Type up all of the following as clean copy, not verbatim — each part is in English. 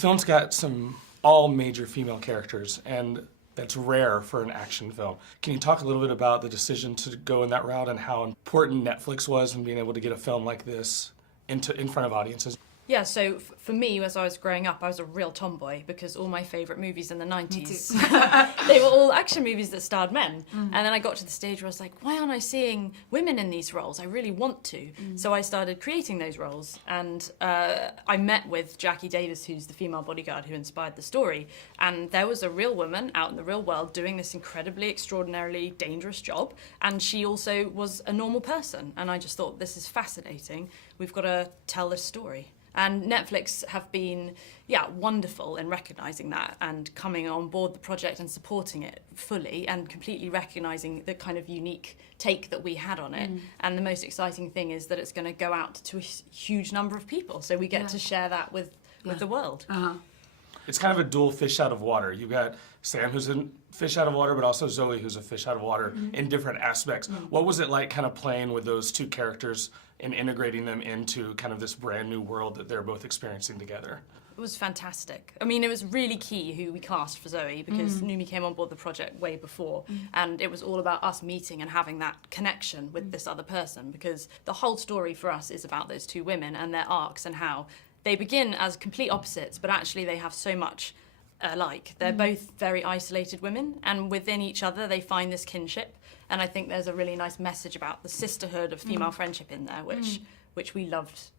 film's got some all major female characters, and that's rare for an action film. Can you talk a little bit about the decision to go in that route and how important Netflix was in being able to get a film like this in front of audiences? Yeah, so for me, as I was growing up, I was a real tomboy because all my favourite movies in the 90s, they were all action movies that starred men. And then I got to the stage where I was like, why aren't I seeing women in these roles? I really want to. So I started creating those roles. And I met with Jackie Davis, who's the female bodyguard who inspired the story. And there was a real woman out in the real world doing this incredibly, extraordinarily dangerous job. And she also was a normal person. And I just thought, this is fascinating. We've got to tell this story. And Netflix have been, wonderful in recognising that and coming on board the project and supporting it fully and completely recognising the kind of unique take that we had on it. And the most exciting thing is that it's going to go out to a huge number of people, so we get to share that with the world. It's kind of a dual fish out of water. You've got Sam, who's a fish out of water, but also Zoe, who's a fish out of water in different aspects. What was it like kind of playing with those two characters and integrating them into kind of this brand new world that they're both experiencing together? It was fantastic. I mean, it was really key who we cast for Zoe because Noomi came on board the project way before, and it was all about us meeting and having that connection with this other person, because the whole story for us is about those two women and their arcs and how they begin as complete opposites, but actually they have so much alike. They're both very isolated women, and within each other they find this kinship. And I think there's a really nice message about the sisterhood of female friendship in there, which we loved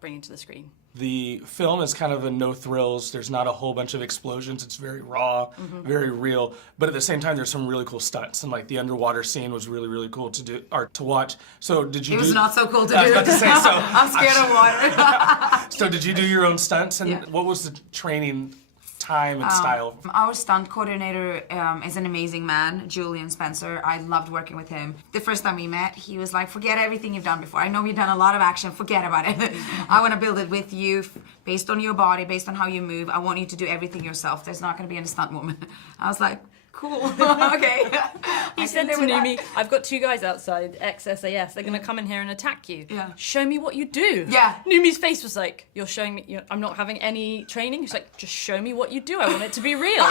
bringing to the screen. The film is kind of a no thrills. There's not a whole bunch of explosions. It's very raw, very real. But at the same time, there's some really cool stunts. And like the underwater scene was really, really cool to do or to watch. So did you? It was not so cool to do. I was about to say, so I'm scared of water. So did you do your own stunts? And what was the training time and style? Our stunt coordinator is an amazing man, Julian Spencer. I loved working with him. The first time we met, he was like, forget everything you've done before. I know you've done a lot of action, forget about it. I want to build it with you, based on your body, based on how you move. I want you to do everything yourself. There's not going to be any stunt woman. I was like, cool, okay. He said to Noomi, I've got two guys outside, ex-SAS, they're going to come in here and attack you. Show me what you do. Noomi's face was like, you're showing me, I'm not having any training. He's like, just show me what you do. I want it to be real.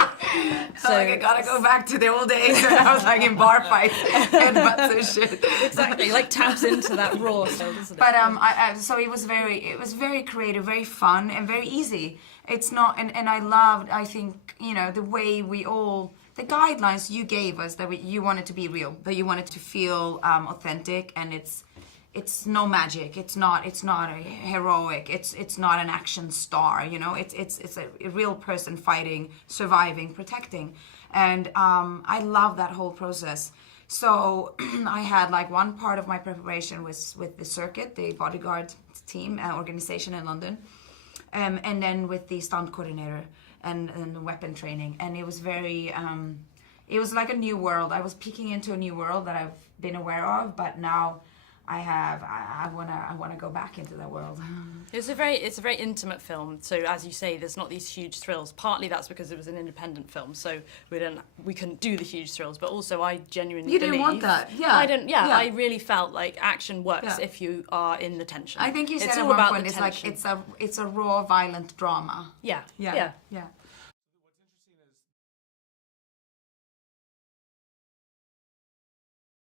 So like, I gotta go back to the old days when I was like in bar fights and butts and shit. Exactly, like taps into that raw stuff, doesn't it? But so it was very creative, very fun, and very easy. It's not, and I loved, I think, the way the guidelines you gave us, that you want it to be real, that you want it to feel authentic, and it's no magic. It's not a heroic. It's not an action star. It's a real person fighting, surviving, protecting, and I love that whole process. So I had like one part of my preparation was with the circuit, the bodyguard team organization in London, and then with the stunt coordinator and weapon training, and it was very it was like a new world. I was peeking into a new world that I've been aware of, but now I wanna go back into that world. It's a very intimate film. So as you say, there's not these huge thrills. Partly that's because it was an independent film, so we couldn't do the huge thrills. But also, I genuinely didn't want that. I really felt like action works if you are in the tension. I think you said it's at all one about point the it's tension. like it's a raw, violent drama. Yeah.